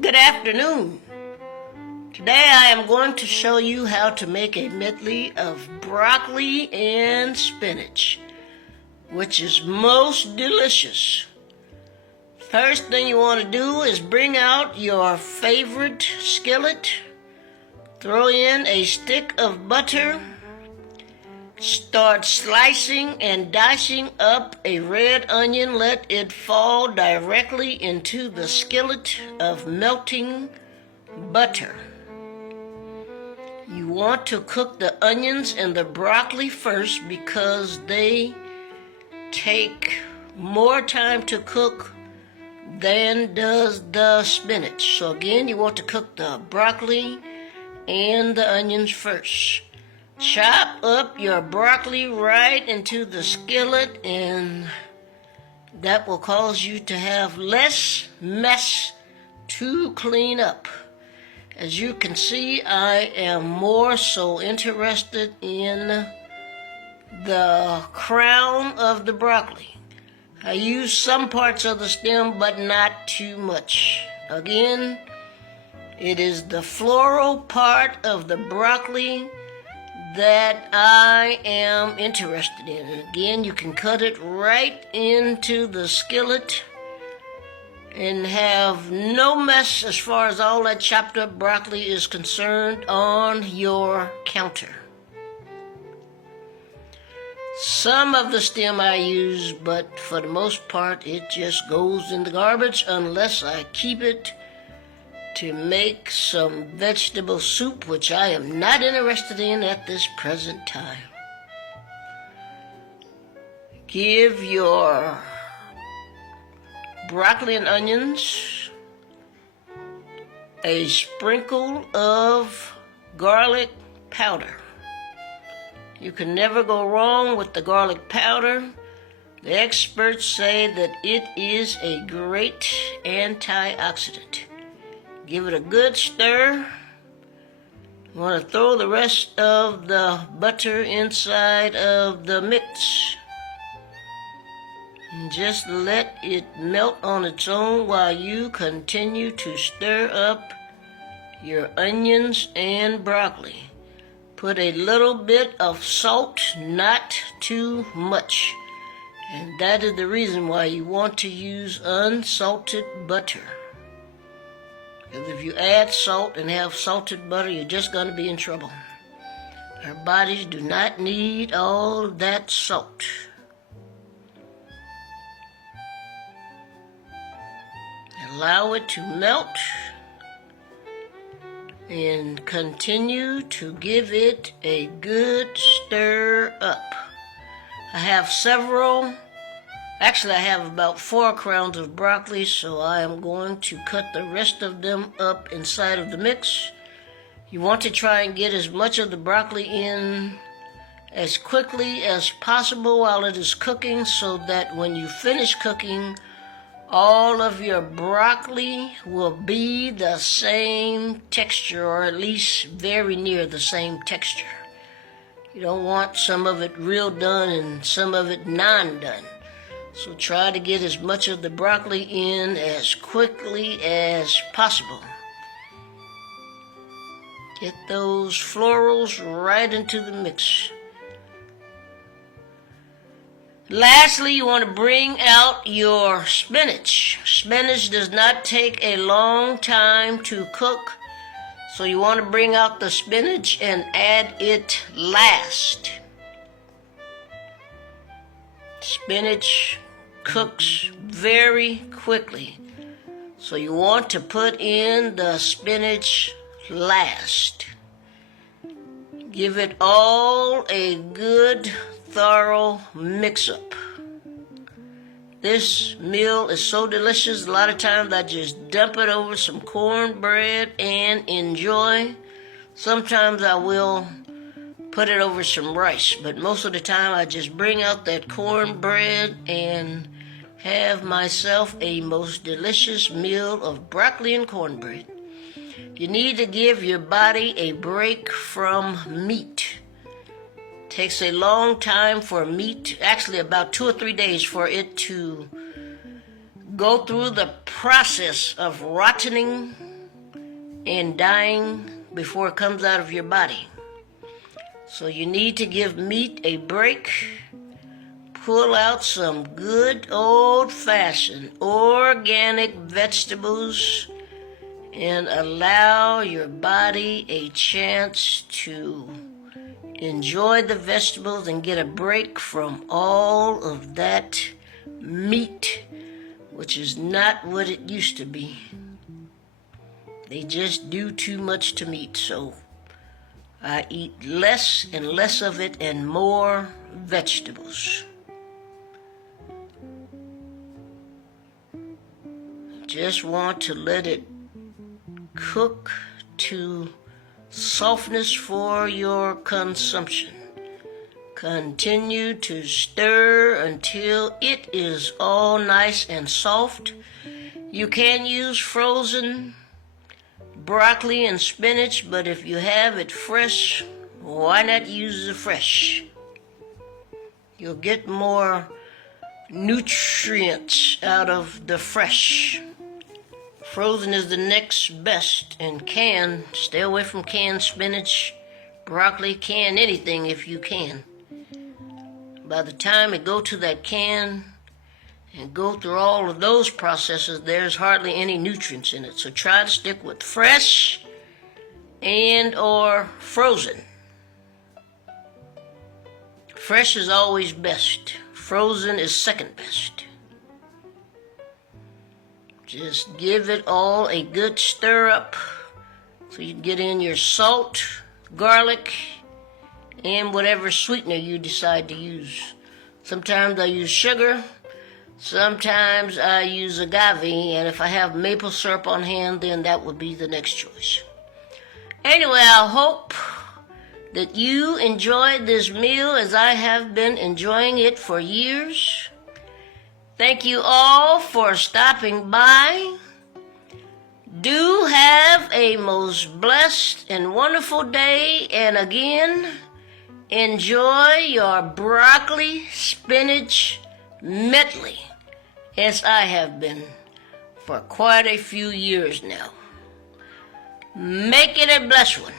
Good afternoon. Today I am going to show you how to make a medley of broccoli and spinach, which is most delicious. First thing you want to do is bring out your favorite skillet, throw in a stick of butter, start slicing and dicing up a red onion. Let it fall directly into the skillet of melting butter. You want to cook the onions and the broccoli first because they take more time to cook than does the spinach. So again, you want to cook the broccoli and the onions first. Chop up your broccoli right into the skillet, and that will cause you to have less mess to clean up. As you can see, I am more so interested in the crown of the broccoli. I use some parts of the stem, but not too much. Again, it is the floral part of the broccoli that I am interested in. And again, you can cut it right into the skillet and have no mess as far as all that chopped up broccoli is concerned on your counter. Some of the stem I use, but for the most part it just goes in the garbage unless I keep it to make some vegetable soup, which I am not interested in at this present time. Give your broccoli and onions a sprinkle of garlic powder. You can never go wrong with the garlic powder. The experts say that it is a great antioxidant. Give it a good stir. You want to throw the rest of the butter inside of the mix. And just let it melt on its own while you continue to stir up your onions and broccoli. Put a little bit of salt, not too much. And that is the reason why you want to use unsalted butter. Because if you add salt and have salted butter, you're just going to be in trouble. Our bodies do not need all that salt. Allow it to melt and continue to give it a good stir up. I have I have about 4 crowns of broccoli, so I am going to cut the rest of them up inside of the mix. You want to try and get as much of the broccoli in as quickly as possible while it is cooking, so that when you finish cooking, all of your broccoli will be the same texture, or at least very near the same texture. You don't want some of it real done and some of it non-done. So try to get as much of the broccoli in as quickly as possible. Get those florals right into the mix. Lastly, you want to bring out your spinach. Spinach does not take a long time to cook, so you want to bring out the spinach and add it last. Spinach cooks very quickly, so you want to put in the spinach last. Give it all a good thorough mix-up. This meal is so delicious, a lot of times I just dump it over some cornbread and enjoy. Sometimes I will put it over some rice, but most of the time I just bring out that cornbread and have myself a most delicious meal of broccoli and cornbread. You need to give your body a break from meat. Takes a long time for meat, actually about 2 or 3 days, for it to go through the process of rotting and dying before it comes out of your body. So you need to give meat a break. Pull out some good old-fashioned organic vegetables and allow your body a chance to enjoy the vegetables and get a break from all of that meat, which is not what it used to be. They just do too much to meat, so I eat less and less of it and more vegetables. Just want to let it cook to softness for your consumption. Continue to stir until it is all nice and soft. You can use frozen broccoli and spinach, but if you have it fresh, why not use the fresh? You'll get more nutrients out of the fresh. Frozen is the next best, and canned, stay away from canned spinach, broccoli, canned anything if you can. By the time it go to that can and go through all of those processes, there's hardly any nutrients in it. So try to stick with fresh and or frozen. Fresh is always best. Frozen is second best. Just give it all a good stir up so you can get in your salt, garlic, and whatever sweetener you decide to use. Sometimes I use sugar, sometimes I use agave, and if I have maple syrup on hand, then that would be the next choice. Anyway, I hope that you enjoyed this meal as I have been enjoying it for years. Thank you all for stopping by. Do have a most blessed and wonderful day, and again, enjoy your broccoli spinach medley, as I have been for quite a few years now. Make it a blessed one.